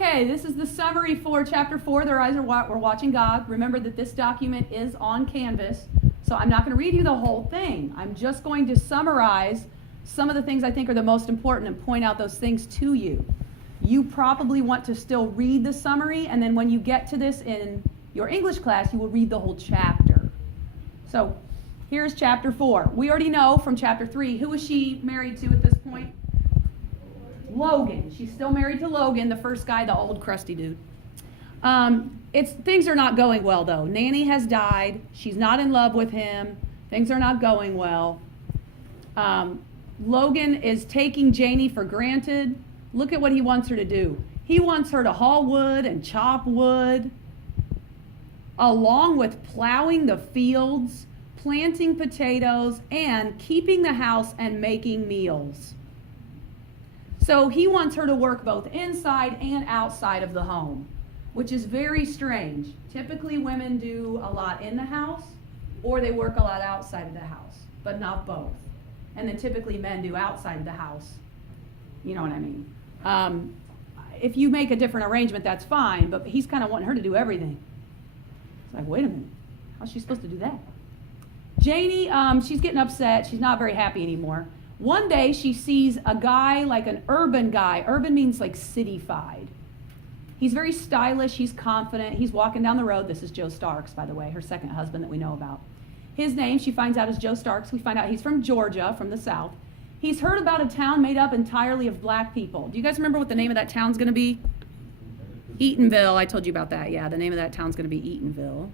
Okay, this is the summary for Chapter 4, Their Eyes Were Watching God. Remember that this document is on Canvas, so I'm not going to read you the whole thing. I'm just going to summarize some of the things I think are the most important and point out those things to you. You probably want to still read the summary, and then when you get to this in your English class, you will read the whole chapter. So here's Chapter 4. We already know from Chapter 3, who was she married to at this point? Logan. She's still married to Logan, the first guy, the old crusty dude. Things are not going well, though. Nanny has died. She's not in love with him. Things are not going well. Logan is taking Janie for granted. Look at what he wants her to do. He wants her to haul wood and chop wood, along with plowing the fields, planting potatoes, and keeping the house and making meals. So he wants her to work both inside and outside of the home, which is very strange. Typically women do a lot in the house, or they work a lot outside of the house, but not both. And then typically men do outside of the house. You know what I mean? If you make a different arrangement, that's fine, but he's kind of wanting her to do everything. It's like, wait a minute, how's she supposed to do that? Janie, she's getting upset. She's not very happy anymore. One day she sees a guy, like an urban guy. Urban means like cityfied. He's very stylish. He's confident. He's walking down the road. This is Joe Starks, by the way, her second husband that we know about. His name, she finds out, is Joe Starks. We find out he's from Georgia, from the South. He's heard about a town made up entirely of black people. Do you guys remember what the name of that town's going to be? Eatonville. I told you about that. Yeah, the name of that town's going to be Eatonville.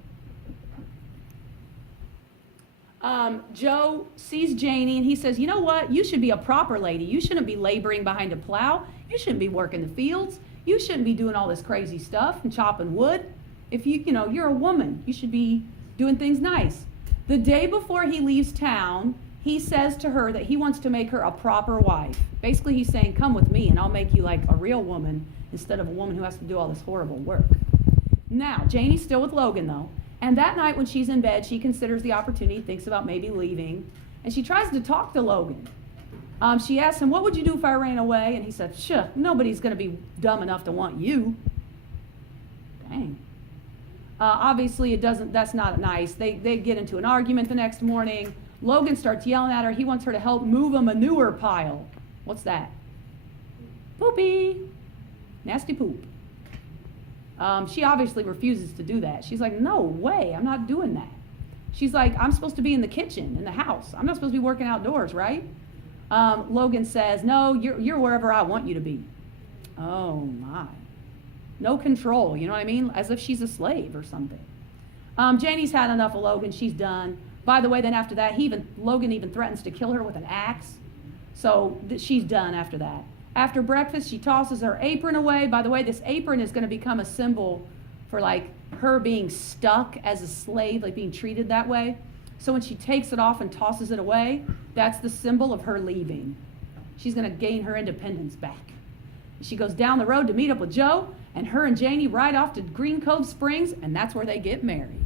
Joe sees Janie and he says, you know what? You should be a proper lady. You shouldn't be laboring behind a plow. You shouldn't be working the fields. You shouldn't be doing all this crazy stuff and chopping wood. If you're a woman, you should be doing things nice. The day before he leaves town, he says to her that he wants to make her a proper wife. Basically, he's saying, come with me and I'll make you like a real woman instead of a woman who has to do all this horrible work. Now, Janie's still with Logan, though. And that night when she's in bed, she considers the opportunity, thinks about maybe leaving, and she tries to talk to Logan. She asks him, what would you do if I ran away? And he said, sure, nobody's going to be dumb enough to want you. Dang. Obviously, that's not nice. They get into an argument the next morning. Logan starts yelling at her. He wants her to help move a manure pile. What's that? Poopy. Nasty poop. She obviously refuses to do that. She's like, no way, I'm not doing that. She's like, I'm supposed to be in the kitchen, in the house. I'm not supposed to be working outdoors, right? Logan says, no, you're wherever I want you to be. Oh my. No control, you know what I mean? As if she's a slave or something. Janie's had enough of Logan. She's done. By the way, then after that, Logan even threatens to kill her with an axe. So she's done after that. After breakfast, she tosses her apron away. By the way, this apron is going to become a symbol for like her being stuck as a slave, like being treated that way. So when she takes it off and tosses it away, that's the symbol of her leaving. She's going to gain her independence back. She goes down the road to meet up with Joe, and her and Janie ride off to Green Cove Springs, and that's where they get married.